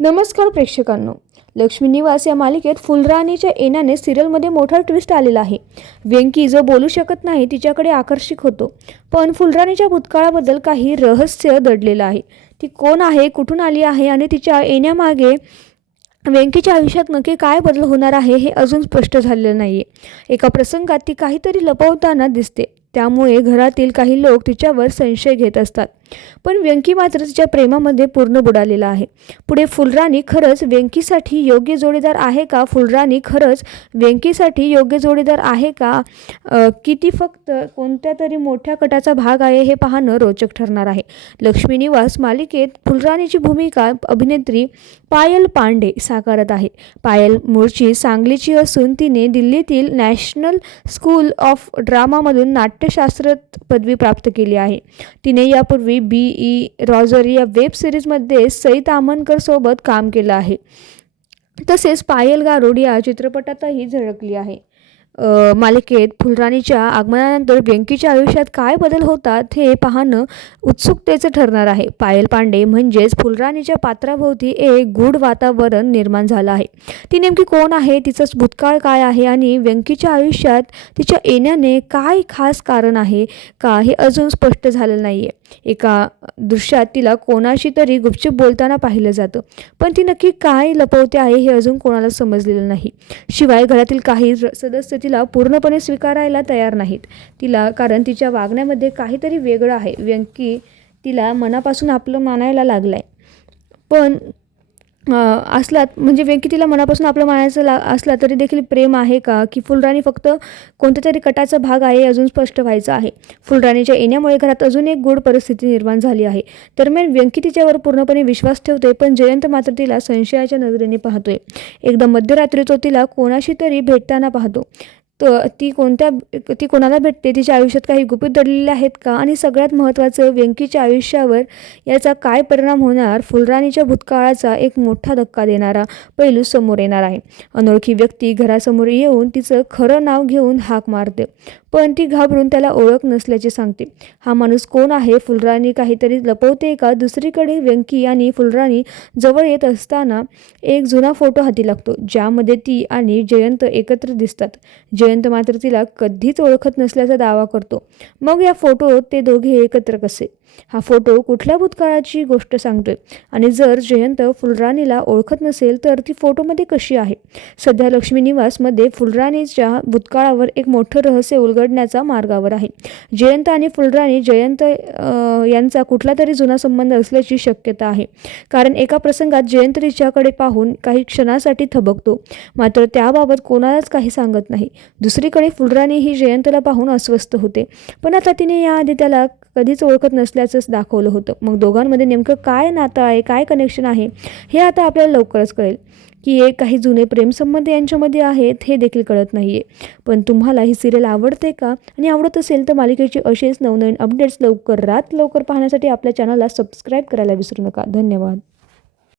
नमस्कार प्रेक्षकांनो. लक्ष्मी निवास या मालिकेत फुलराणीच्या येण्याने सिरियलमध्ये मोठा ट्विस्ट आलेला आहे. वेंकी जो बोलू शकत नाही तिच्याकडे आकर्षित होतो, पण फुलराणीच्या भूतकाळाबद्दल काही रहस्य दडलेलं आहे. ती कोण आहे, कुठून आली आहे आणि तिच्या येण्यामागे वेंकीच्या आयुष्यात नक्की काय बदल होणार आहे हे अजून स्पष्ट झालेलं नाहीये. एका प्रसंगात ती काहीतरी लपवताना दिसते, त्यामुळे घरातील काही लोक तिच्यावर संशय घेत असतात. पण वेंकी मात्र तिच्या प्रेमामध्ये पूर्ण बुडालेला आहे. पुढे फुलराणी खरंच वेंकीसाठी योग्य जोडीदार आहे का? फुलराणी खरंच वेंकीसाठी योग्य जोडीदार आहे का? की ती फक्त कोणत्या तरी मोठ्या कटाचा भाग आहे हे पाहणं रोचक ठरणार आहे. लक्ष्मी निवास मालिकेत फुलराणीची भूमिका अभिनेत्री पायल पांडे साकारत आहे. पायल मूळची सांगलीची असून तिने दिल्लीतील नॅशनल स्कूल ऑफ ड्रामामधून नाट्यशास्त्रात पदवी प्राप्त केली आहे. तिने यापूर्वी बी रॉजर या वेब सिरीजमध्ये सईद आमनकर सोबत काम केलं आहे. तसेच पायल गारुड या चित्रपटातही झळकली आहे. मालिकेत फुलराणीच्या आगमनानंतर वेंकीच्या आयुष्यात काय बदल होतात हे पाहणं उत्सुकतेचं ठरणार आहे. पायल पांडे म्हणजेच फुलराणीच्या पात्राभोवती एक गूढ वातावरण निर्माण झालं आहे. ती नेमकी कोण आहे, तिचं भूतकाळ काय आहे आणि वेंकीच्या आयुष्यात तिच्या येण्याने काय खास कारण आहे का हे अजून स्पष्ट झालेलं नाही आहे. एका दृश्यात तिला कोणाशी तरी गुपचूप बोलताना पाहिलं जातं, पण ती नक्की काय लपवते आहे हे अजून कोणाला समजलेलं नाही. शिवाय घरातील काही सदस्य तिला पूर्णपणे स्वीकारायला तयार नाहीत. कारण तिच्या वागण्यामध्ये काहीतरी वेगळं आहे. वेंकी तिला मनापासून आपलं मानायला लागलाय, पण वेंकी तिला मनापासून आपलं मानायचं असला तरी देखील प्रेम आहे का, की फुलराणी फक्त कोणत्या तरी कटाचा भाग आहे अजून स्पष्ट व्हायचं आहे. फुलराणीच्या येण्यामुळे घरात अजून एक गूढ परिस्थिती निर्माण झाली आहे. दरम्यान वेंकी तिच्यावर पूर्णपणे विश्वास ठेवते, पण जयंत मात्र तिला संशयाच्या नजरेने पाहतोय. एकदा मध्यरात्री तो तिला कोणाशी तरी भेटताना पाहतो. ती कोणाला भेटते, तिच्या आयुष्यात काही गुपित दडलेले आहेत का, आणि सगळ्यात महत्त्वाचं वेंकीच्या आयुष्यावर याचा काय परिणाम होणार. फुलराणीच्या भूतकाळाचा एक मोठा धक्का देणारा पैलू समोर येणार आहे. अनोळखी व्यक्ती घरासमोर येऊन तिचं खरं नाव घेऊन हाक मारते, पण ती घाबरून त्याला ओळख नसल्याचे सांगते. हा माणूस कोण आहे? फुलराणी काहीतरी लपवते का? दुसरीकडे वेंकी आणि फुलराणी जवळ येत असताना एक जुना फोटो हाती लागतो, ज्यामध्ये ती आणि जयंत एकत्र दिसतात. जयंत मात्र तिला कधीच ओळखत नसल्याचा दावा करतो. मग या फोटोत ते दोघे एकत्र कसे? हा फोटो कुठल्या भूतकाळाची गोष्ट सांगतोय? आणि जर जयंत फुलराणीला ओळखत नसेल तर ती फोटोमध्ये कशी आहे? सध्या लक्ष्मी निवासमध्ये फुलराणीच्या भूतकाळावर एक मोठं रहस्य उलगडण्याचा मार्गावर आहे. जयंत आणि फुलराणी यांचा कुठला तरी जुना संबंध असल्याची शक्यता आहे, कारण एका प्रसंगात जयंत तिच्याकडे पाहून काही क्षणासाठी थबकतो, मात्र त्याबाबत कोणालाच काही सांगत नाही. दुसरीकडे फुलराणी ही जयंतला पाहून अस्वस्थ होते, पण आता तिने याआधी त्याला कधीच ओळखत नसल्याचंच दाखवलं होतं. मग दोघांमध्ये नेमकं काय नातं आहे, काय कनेक्शन आहे हे आता आपल्याला लवकरच कळेल. की काही जुने प्रेमसंबंध यांच्यामध्ये आहेत हे देखील कळत नाहीये. पण तुम्हाला ही सिरियल आवडते का? आणि आवडत असेल तर मालिकेची असेच नवनवीन अपडेट्स लवकरात लवकर पाहण्यासाठी आपल्या चॅनलला सबस्क्राईब करायला विसरू नका. धन्यवाद.